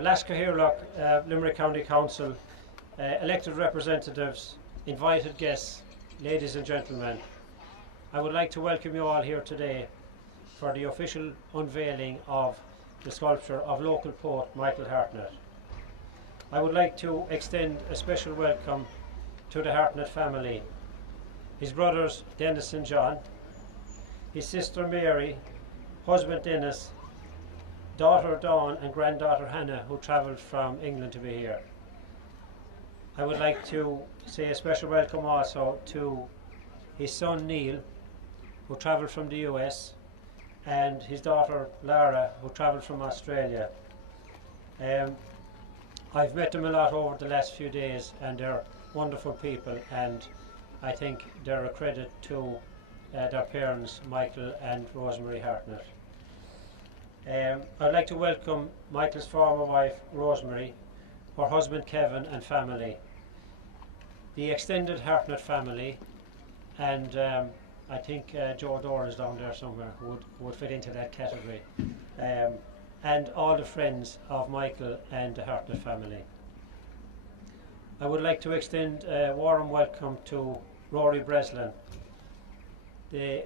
Limerick County Council, elected representatives, invited guests, ladies and gentlemen, I would like to welcome you all here today for the official unveiling of the sculpture of local poet Michael Hartnett. I would like to extend a special welcome to the Hartnett family, his brothers Dennis and John, his sister Mary, husband Dennis, daughter Dawn and granddaughter Hannah, who travelled from England to be here. I would like to say a special welcome also to his son Neil, who travelled from the US, and his daughter Lara, who travelled from Australia. I've met them a lot over the last few days, and they're wonderful people, and I think they're a credit to their parents, Michael and Rosemary Hartnett. I'd like to welcome Michael's former wife, Rosemary, her husband Kevin and family, the extended Hartnett family, and I think Joe Doran is down there somewhere who would fit into that category, and all the friends of Michael and the Hartnett family. I would like to extend a warm welcome to Rory Breslin.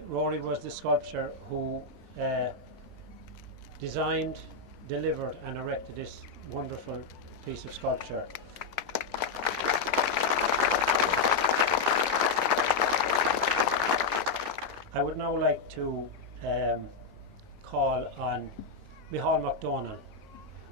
Rory was the sculptor who designed, delivered and erected this wonderful piece of sculpture. I would now like to call on Micheál MacDonald,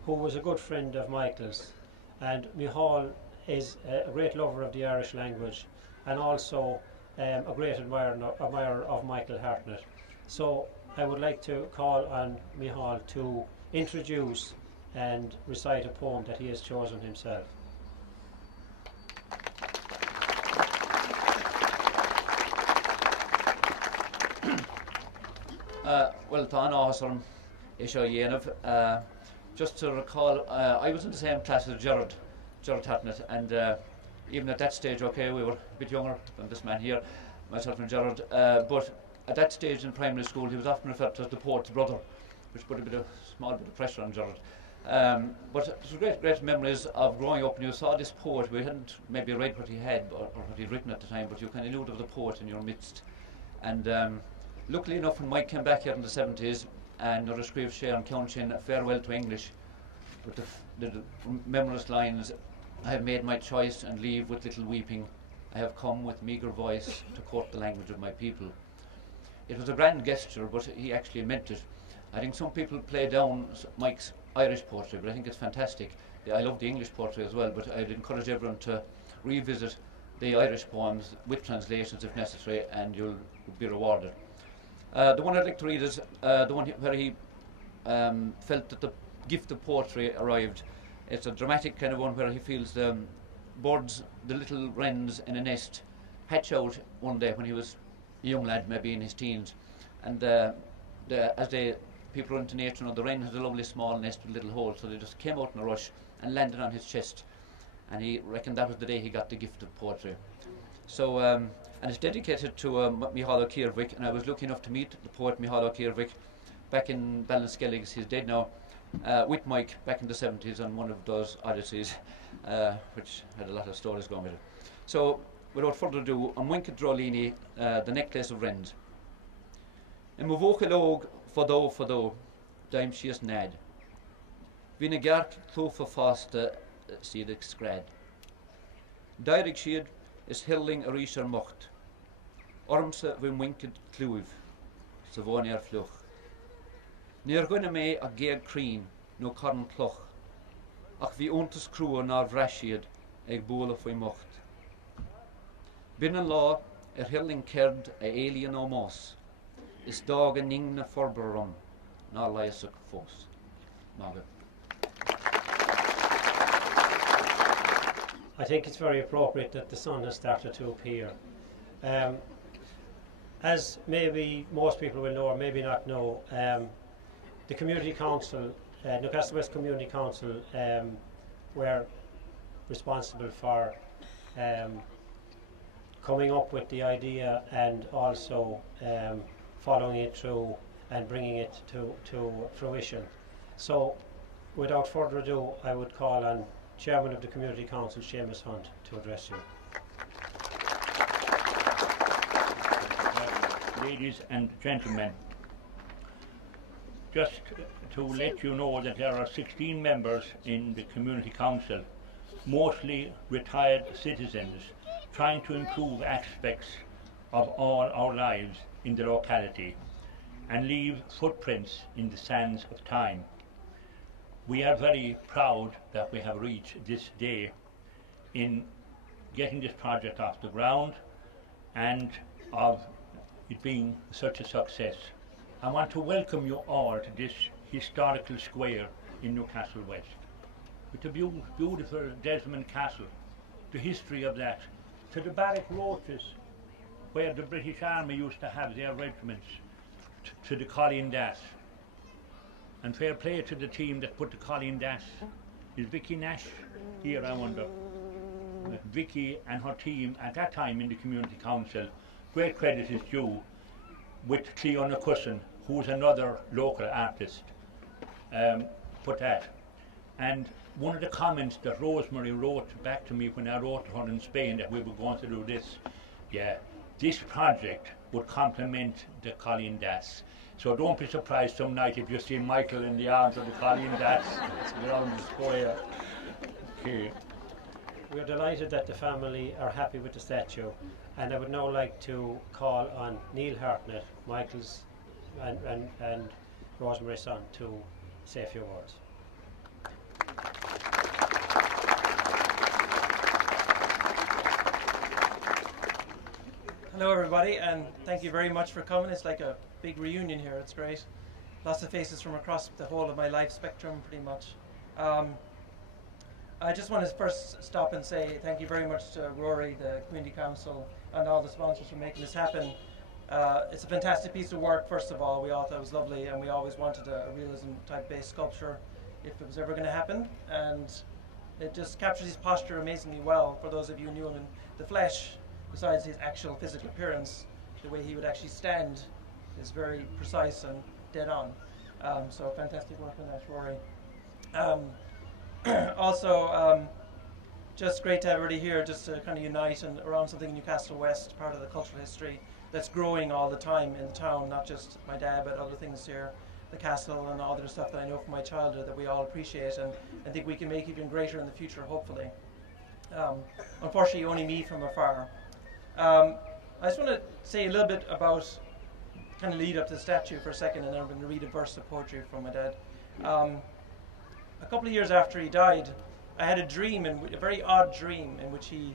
who was a good friend of Michael's, and Micheál is a great lover of the Irish language and also a great admirer of Michael Hartnett. So I would like to call on Micheál to introduce and recite a poem that he has chosen himself. Well, tá áhasarm é seo dhéanamh. Just to recall, I was in the same class as Gerard Hartnett, and even at that stage, okay, we were a bit younger than this man here, myself and Gerard, but at that stage in primary school he was often referred to as the poet's brother, which put a small bit of pressure on Gerard. But it was great memories of growing up, and you saw this poet. We hadn't maybe read what he had or what he'd written at the time, but you kind of knew there was a poet in your midst. And luckily enough, when Mike came back here in the 70s and there was scribh sé an Countin farewell to English, with the memorous lines, I have made my choice and leave with little weeping. I have come with meagre voice to court the language of my people. It was a grand gesture, but he actually meant it. I think some people play down Mike's Irish poetry, but I think it's fantastic. I love the English poetry as well, but I'd encourage everyone to revisit the Irish poems with translations if necessary, and you'll be rewarded. The one I'd like to read is the one where he felt that the gift of poetry arrived. It's a dramatic kind of one where he feels the birds, the little wrens in a nest, hatch out one day when he was a young lad, maybe in his teens, and as people run into nature, the wren has a lovely small nest with little holes, so they just came out in a rush and landed on his chest, and he reckoned that was the day he got the gift of poetry. So, and it's dedicated to Micheál O'Keeffe, and I was lucky enough to meet the poet Micheál O'Keeffe back in Ballinskellig. He's dead now, with Mike back in the 70s on one of those odysseys, which had a lot of stories going with it. So, without further ado, on Winked Drolini, the necklace of wrens. In Mavochilog fodó, daim sias nad. Vina gark clófa fasta siedig scrad. Dairig siad is hilling a rísar mocht. Ormsa vim winked clúiv, sa vóniar fluch. Níor gwyna mé a géag crín, no carn cloch. Ach vi ontas crua nar vrasiad ag bóla foi mocht. Binnen lá hilling kerd a alien o mós. Is dag a ningna forberum, na laisach fós. Maga. I think it's very appropriate that the sun has started to appear. As maybe most people will know or maybe not know, the Community Council, Newcastle West Community Council, were responsible for coming up with the idea and also following it through and bringing it to fruition. So without further ado, I would call on Chairman of the Community Council, Seamus Hunt, to address you. Ladies and gentlemen, just to let you know that there are 16 members in the Community Council, mostly retired citizens, trying to improve aspects of all our lives in the locality and leave footprints in the sands of time. We are very proud that we have reached this day in getting this project off the ground and of it being such a success. I want to welcome you all to this historical square in Newcastle West, with the beautiful Desmond Castle, the history of that, to the barrack roaches where the British Army used to have their regiments, to the Colleen Dass. And fair play to the team that put the Colleen Dass. Is Vicky Nash here, I wonder? Vicky and her team at that time in the Community Council, great credit is due, with Cleona Cusson, who's another local artist, put that. And one of the comments that Rosemary wrote back to me when I wrote to her in Spain that we were going to do this, yeah, this project would complement the Colleen Dass. So don't be surprised some night if you see Michael in the arms of the Colleen Dass around the square. Okay. We're delighted that the family are happy with the statue, and I would now like to call on Neil Hartnett, Michael's and Rosemary's son, to say a few words. Hello everybody, and thank you very much for coming. It's like a big reunion here, it's great. Lots of faces from across the whole of my life spectrum, pretty much. I just want to first stop and say thank you very much to Rory, the Community Council, and all the sponsors for making this happen. It's a fantastic piece of work, first of all. We all thought it was lovely, and we always wanted a realism type based sculpture if it was ever going to happen, and it just captures his posture amazingly well. For those of you who knew him in the flesh, besides his actual physical appearance, the way he would actually stand is very precise and dead on. So fantastic work on that, Rory. Also, just great to have everybody here just to kind of unite and around something in Newcastle West, part of the cultural history that's growing all the time in the town, not just my dad, but other things here, the castle and all the stuff that I know from my childhood that we all appreciate, and I think we can make even greater in the future, hopefully. Unfortunately, only me from afar. I just want to say a little bit about, kind of lead up to the statue for a second, and then I'm going to read a verse of poetry from my dad. A couple of years after he died, I had a dream, a very odd dream, in which he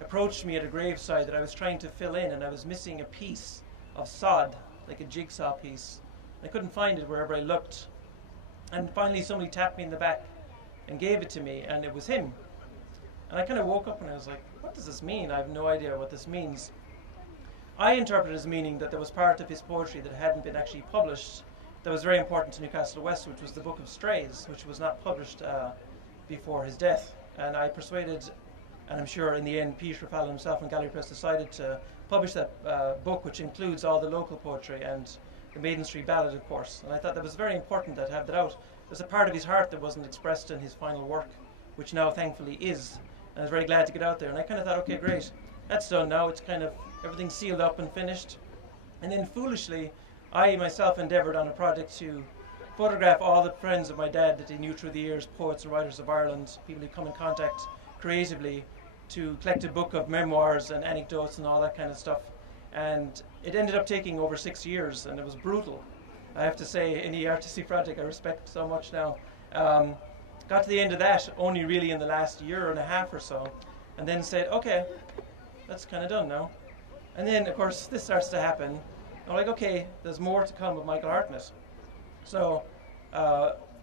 approached me at a graveside that I was trying to fill in, and I was missing a piece of sod, like a jigsaw piece. I couldn't find it wherever I looked. And finally somebody tapped me in the back and gave it to me, and it was him. And I kind of woke up and I was like, what does this mean? I have no idea what this means. I interpreted it as meaning that there was part of his poetry that hadn't been actually published that was very important to Newcastle West, which was the Book of Strays, which was not published before his death. And I persuaded, and I'm sure in the end Peter Fallon himself and Gallery Press decided to publish that book, which includes all the local poetry and the Maiden Street Ballad, of course. And I thought that was very important to have that out. There's a part of his heart that wasn't expressed in his final work, which now thankfully is. And I was very glad to get out there. And I kind of thought, okay, great, that's done now. It's kind of everything sealed up and finished. And then foolishly, I myself endeavoured on a project to photograph all the friends of my dad that he knew through the years, poets and writers of Ireland, people who come in contact creatively, to collect a book of memoirs and anecdotes and all that kind of stuff. And it ended up taking over 6 years, and it was brutal. I have to say, any artistic project I respect so much now. Got to the end of that only really in the last year and a half or so, and then said, okay, that's kind of done now. And then, of course, this starts to happen. I'm like, okay, there's more to come with Michael Hartnett. So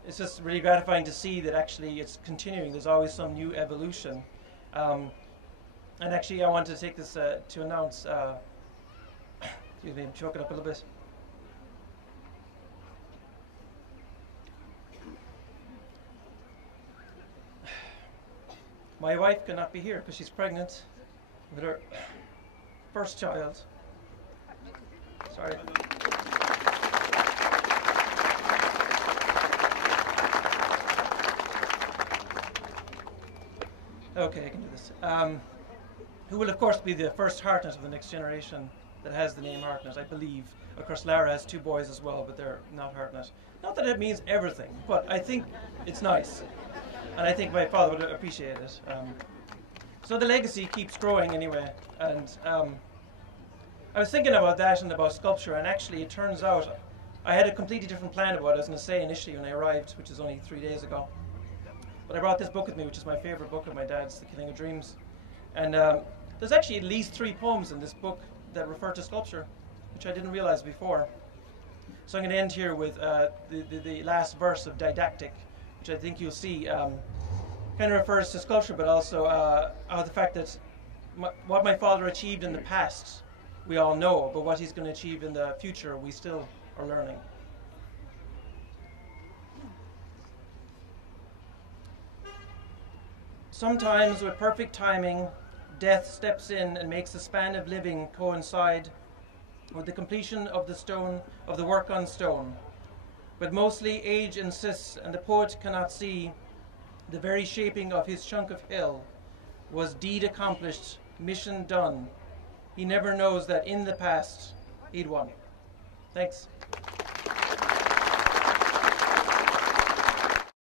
it's just really gratifying to see that actually it's continuing. There's always some new evolution. And actually, I wanted to take this to announce, excuse me, I'm choking up a little bit. My wife cannot be here because she's pregnant with her first child. Sorry. Okay, I can do this. Who will, of course, be the first Hartnett of the next generation that has the name Hartnett, I believe. Of course, Lara has 2 boys as well, but they're not Hartnett. Not that it means everything, but I think it's nice. And I think my father would appreciate it. So the legacy keeps growing anyway. And I was thinking about that and about sculpture, and actually it turns out I had a completely different plan about what I was going to say initially when I arrived, which is only 3 days ago. But I brought this book with me, which is my favourite book of my dad's, The Killing of Dreams. And there's actually at least 3 poems in this book that refer to sculpture, which I didn't realise before. So I'm going to end here with the last verse of Didactic, which I think you'll see kind of refers to sculpture, but also the fact that what my father achieved in the past, we all know, but what he's going to achieve in the future, we still are learning. Sometimes, with perfect timing, death steps in and makes the span of living coincide with the completion of the work on stone. But mostly age insists, and the poet cannot see the very shaping of his chunk of hill was deed accomplished, mission done. He never knows that in the past he'd won. Thanks.